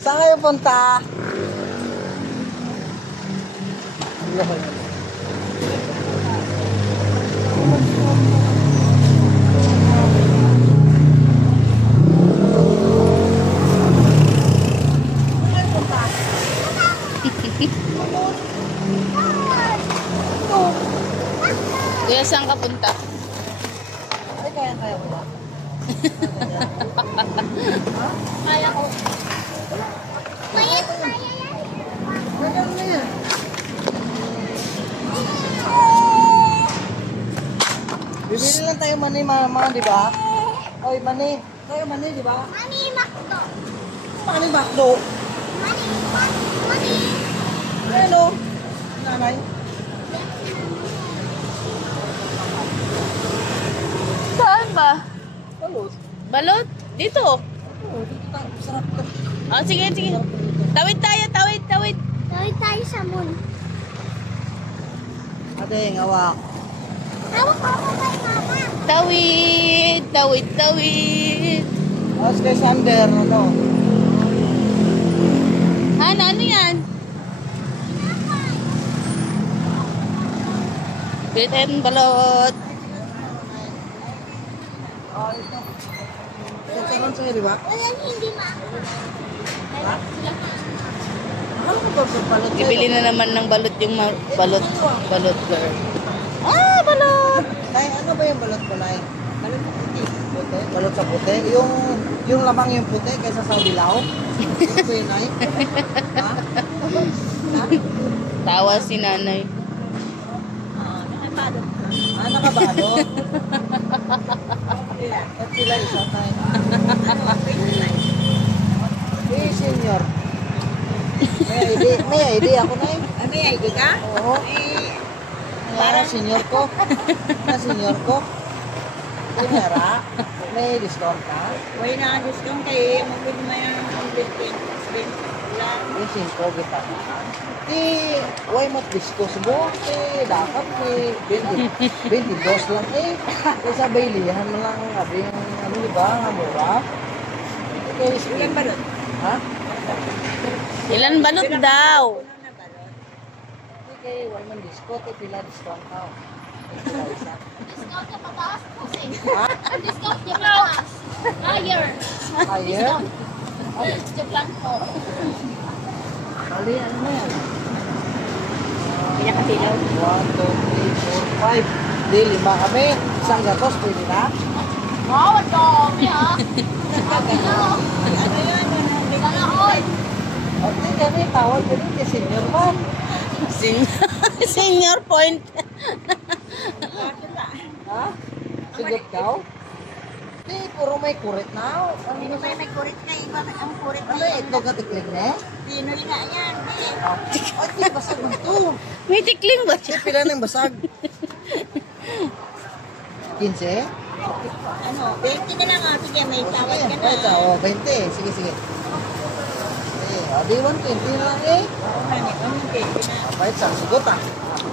Saan kayo punta? Kuya, saan ka punta? Ay, kaya ko ba? Kaya ko. Kaya ko. Kaya na yan. Bibili lang tayo mani, mama, di ba? Oy, mani. Tayo mani, di ba? Mani, makdo. Mani, bakdo. Mani, mani. Ano? Nanay? Saan ba? Balot. Balot? Dito. Oh, dito tayo. Sarap to. Ah, sige, sige. Tawid tayo, tawid, tawid. Tawid tayo sa moon. Adeng, awak. Hawak ako kay mama. Tawid, tawid, tawid. Awas kay Sander, ano? Ano yan? Bit and balot. Oh, ito. Sasaran sa'yo, di ba? Walang hindi ma. Ano ba ba balot? Ibili na naman ng balot yung balot. Balot girl. Ah, balot! Nay, ano ba yung balot ko, Nay? Balot sa puti. Puti? Balot sa puti? Yung lamang yung puti kaysa sa dilaw? Ano ba yun, Nay? Ha? Ha? Tawa si nanay. Ah, nakabalot. At sila isa tayo. Eh, senior. May ID ako, Nay. May ID ka? Oo. Para senior ko. Na senior ko. Kumera. May discount ka. Way na discount kayo. Magbili mo yung Yung 5 kita. Why not discuss mo? Dapat 22 lang Kaysa bailihan mo lang sabi yung ano diba? Nga mura. Ilan ba doon? Ha? Ilan balot daw? Okay, why man discount? Pila discount ka. Pila isa. Discount ka pataas po si. Ha? Discount ka pataas. Higher. Higher? Joke lang po. Mali, ano na yan? Pinakatilaw. 1, 2, 3, 4, 5. Di, 5 kami. Isang gatos, pwede na? Wow, ang dami ha. Ano yan? Kalahon. Okay, kami tawag ko rin kay senior man. Senior point. Ha? Sigot ka? Di, puro may kurit na. Sino ba may kurit na iba? Ang kurit na Ano yung itlog at iklig na eh? Pinoy na yan. Ay, di, basag mo ito. May tikling ba Di, siya? pila na yung basag? 15? Ano? 20 na lang. Sige, may tawad ka na. Ay, tawa, 20. Sige, sige. Di, 120 na lang eh. Oo nga, may pamintay. Kapait sa sigot ah.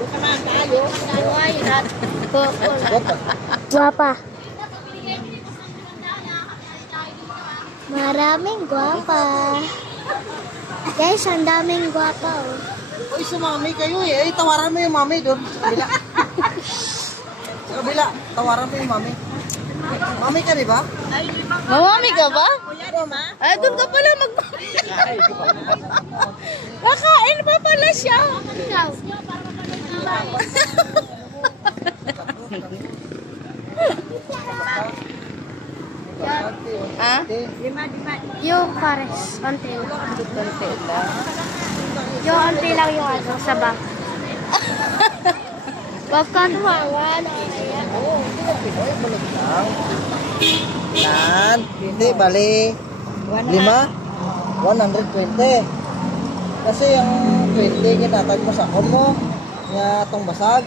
Doon ka na tayo. Dalawa yun at Sigot ah. Guwapa. Maraming guwapa. Guys, ang daming guwapa oh. Uy, sumami kayo eh. Ay, tawaran mo yung mami doon. Sa kabila. Sa kabila, tawaran mo yung mami. Mami ka, di ba? Mamami ka ba? Kuya, di ba? Ah, doon ka pala Kakain pa pala siya. Ikaw. Ah? Lima. Yung pares. Konti lang. Konti lang. Yung konti lang yung ano, sa bag. Huwag ka tumawa. Oo, hindi na Pinoy. Balot lang. Yan. Hindi, bali. 5? 120. Kasi yung 20, kinatag mo sa mo. Nga itong basag.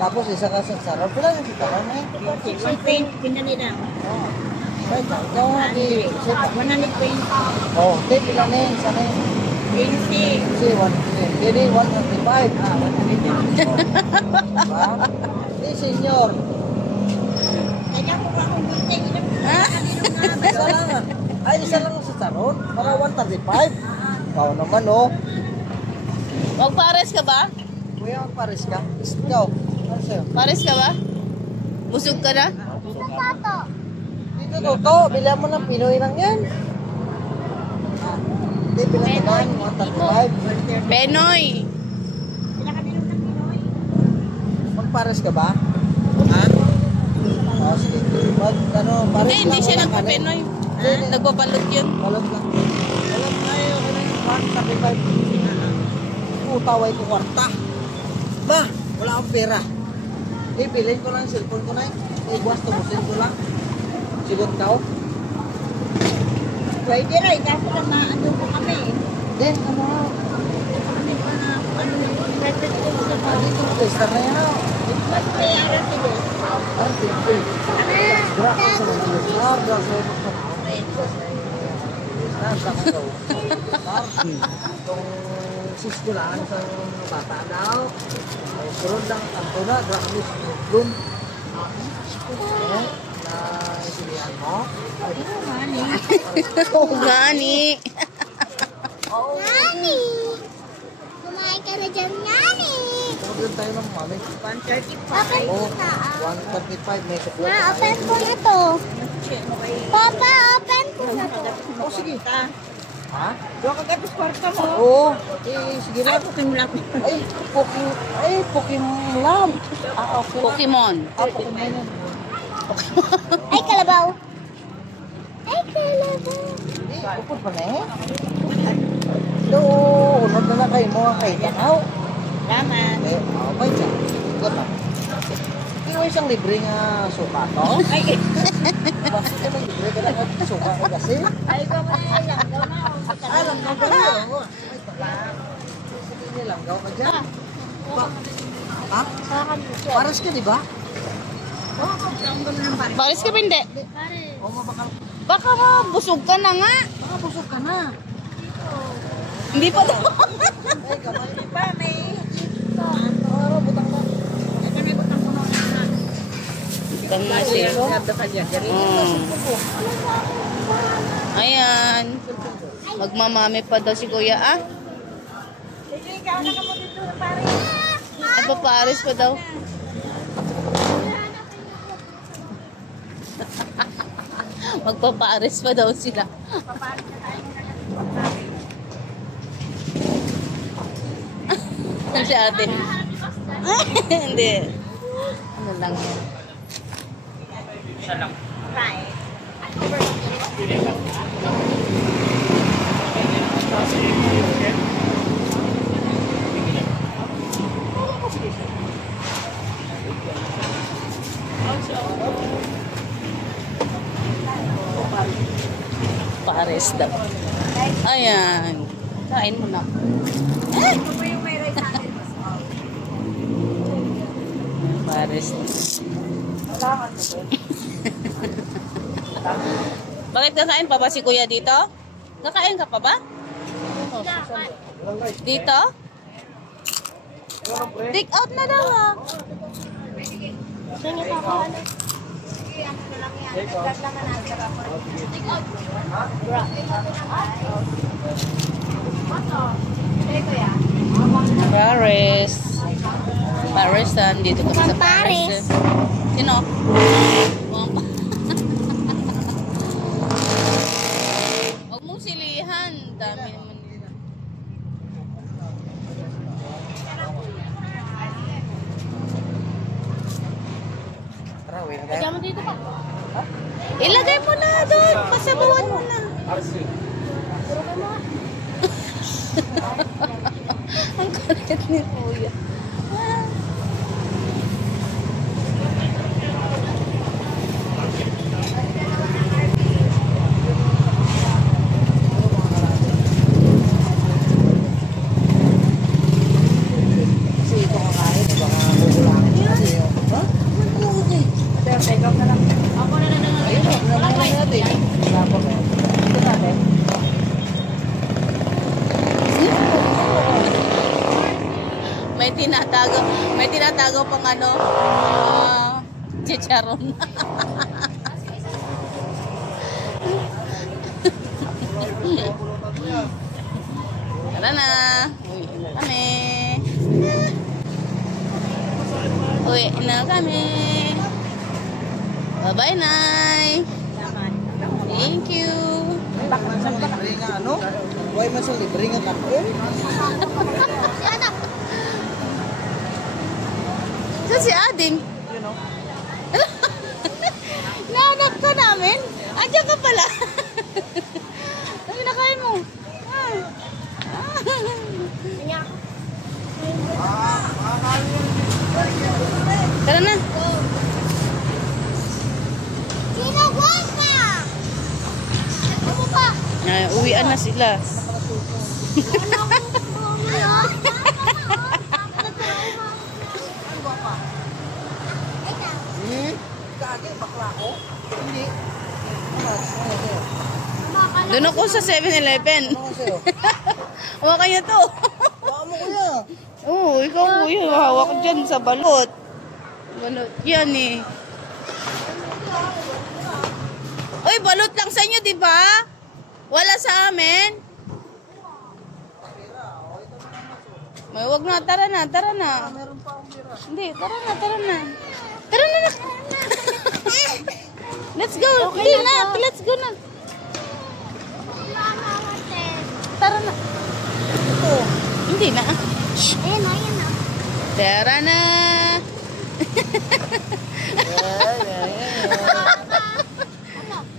Tapos isa ka sa sarap. Pila yung kita ka na eh. 120. Pinanina. Oo. Right, ikaw nga di. 120. Oh, hindi, pila na yun. Sana yun. 20. Kasi 120. Hindi, 125. Diba? Hindi, senior. Kaya ko ba kung 20? Isa lang ah. Ay, isa lang sa Charon. Para 135. Ikaw naman, oh. Magpares ka ba? Kuya, magpares ka? Ikaw. Ano sa'yo? Pares ka ba? Busog ka na? Dito, Toto. Bilang mo ng Pinoy lang yan. Hindi, bilang mo lang. 135. Penoy. Magpares ka ba? Ha? Oh, sige. Ano, pares Hindi, hindi lang, siya walang kanin. nagpa-Penoy. Nagpabalot yun. Balot lang. Balot tayo. 135. Utaway ko kwarta. Ba, wala akong pera. Bilhin ko lang ang cellphone ko na eh. Buwas tumusin ko lang. Sigot ka o? Pwede rin, kaso lang maano po kami. Then, ano? Kami pa na, ano na po, Dito, tester na yan o. mas may araw sila. Ah, simple. Drak ko sa mga. Ah, drak ko sa mga. Drak ko sa mga. Itong siskulaan sa mga bata daw. Ay, surod lang. Tanto na, drak ko sa dun. Na isilihan mo. Oh, gani. Nani! Kumain ka na dyan, Nani! Tawag tayo ng mami. 135. Oh, 135 may kapwa. Ma, open ko na to. Papa, open ko na to. Oh, sige. Ha? Doon ka kapis kwarta mo. Oo. Eh, sige Ay, na. pukin mo lang. Ay, Pokemon. Ah, okay. Pokemon. Ah, Pokemon yan. Ay, kalabaw. Ay, kalabaw. Eh, upod pa na eh. Hello, unod na lang kayo mo kay Tanaw. Salamat. Eh, okay siya. Good na. Pero isang libre nga suka to. Ay, Bakit ka may libre ka lang at suka ko kasi? ay, ikaw mo na lang. Daw na. Ah, langgaw ka na. Oo. Ay, baka. Sige, langgaw ka dyan. Ha? Pares ka, di ba? Pares ka ba hindi? O, mabakal. Baka busog ka na nga. Baka busog ka na. Hindi pa daw. Ay, kamay. Pa, may... Araw, butang na. Ito na butang ko na. Butang na siya. Sabi ka dyan. Ayan. Magmamami pa daw si kuya, ah. Sige, ikaw na ka mo dito, pare. Nagpapares pa daw. Magpapares pa daw sila. Si ate. Hindi. Ano lang yan. Bye. Pares daw. Ayan. Kain mo na. Pares. Bakit kakain pa ba si kuya dito? Kakain ka pa ba? Dito? Take out na daw ah. Sige, Papa. Pares. Paresan. Dito kami sa Pares. Pares. Sino? Huwag mong silihan. Dami naman. Tara, uwi na tayo. mo dito pa. Ilagay mo na doon. Pasabawan mo na. Ang kulit ni kuya. Kasi ito kakain, baka kukulangin kasi yun. Ha? Okay. Take out na lang. Ayun, naman natin. Tapos, ito natin. May tinatago pang ano, chicharon. Tara na. Uwi na kami. Uwi na kami. Bye-bye, Nay. Thank you. Bakit sa libre nga ano? Huwag man sa libre nga kape. Saan si Ading? You know? Nahanap ka namin? Andiyan ka pala. Ano nakain mo? Tara na. Sino wala? Ano ba? Uwian na sila. Kage, bakla ko? Hindi. Doon ako sa 7-Eleven. Ano sa'yo? Hawakan niyo to. Baka mo kuya. Oo, ikaw kuya. Hawak dyan sa balot. Balot yan eh. Uy, balot lang sa inyo, di ba? Wala sa amin. May wag na, tara na, tara na. Meron pa akong bira. Hindi, tara na, tara na. Tara na. Let's go. Hindi na, let's go na. Tara na. Ito. Hindi na. Ayun o, ayun o. Tara na.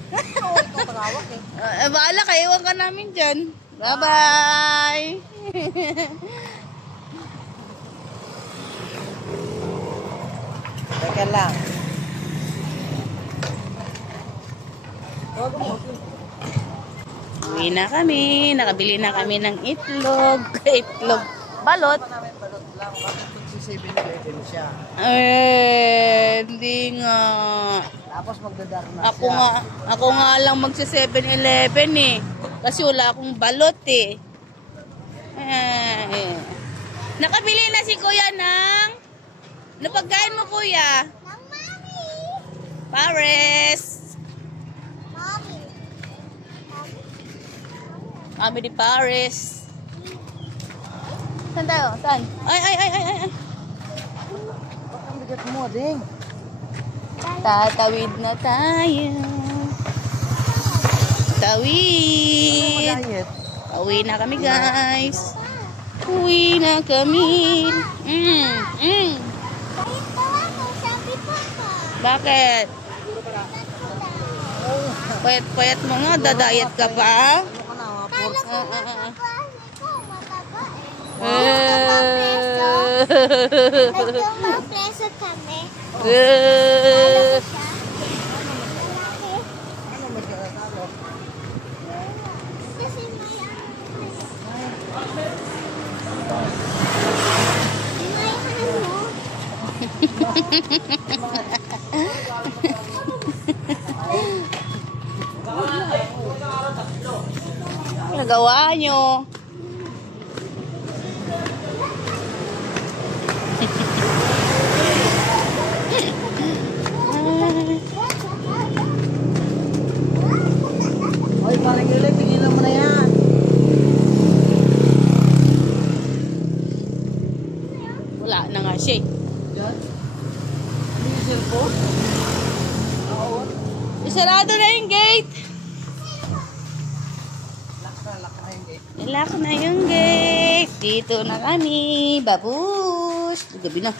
Ito tangawak eh. Bahala ka, iwan ka namin dyan. Bye-bye. Teka lang. Uwi na kami. Nakabili na kami ng itlog. Itlog. Balot. Pa namin balot lang. Bakit 7-Eleven siya? Hindi nga. Tapos magdadark na Ako nga lang magsa 7-Eleven eh. Kasi wala akong balot eh. Nakabili na si kuya ng... Ano pagkain mo kuya? Ng mami. Pares. Mami. Kami di Pares. Saan tayo? Saan? Ay. Ba't ang bigat mo, ding? Tatawid na tayo. Tawid. Diet. Uwi na kami guys. Uwi na kami. Kahit tawa ko, sabi papa. Bakit? Payat-payat mo nga, dadayat ka pa. Ano ka na, mga Kala ko Ah. ikaw mataba eh. Nagtumapreso kami. Malaki. ano magkakatalo? Kasi may ano. Nagawa nyo. Oy, parang ulit, tingin mo na yan. Wala na nga siya. Yan. Ano yung cellphone? Oo. Isarado na yung gate. Lock na yung gate. Lock na yung gate. Dito na kami. Babush. Gabi na.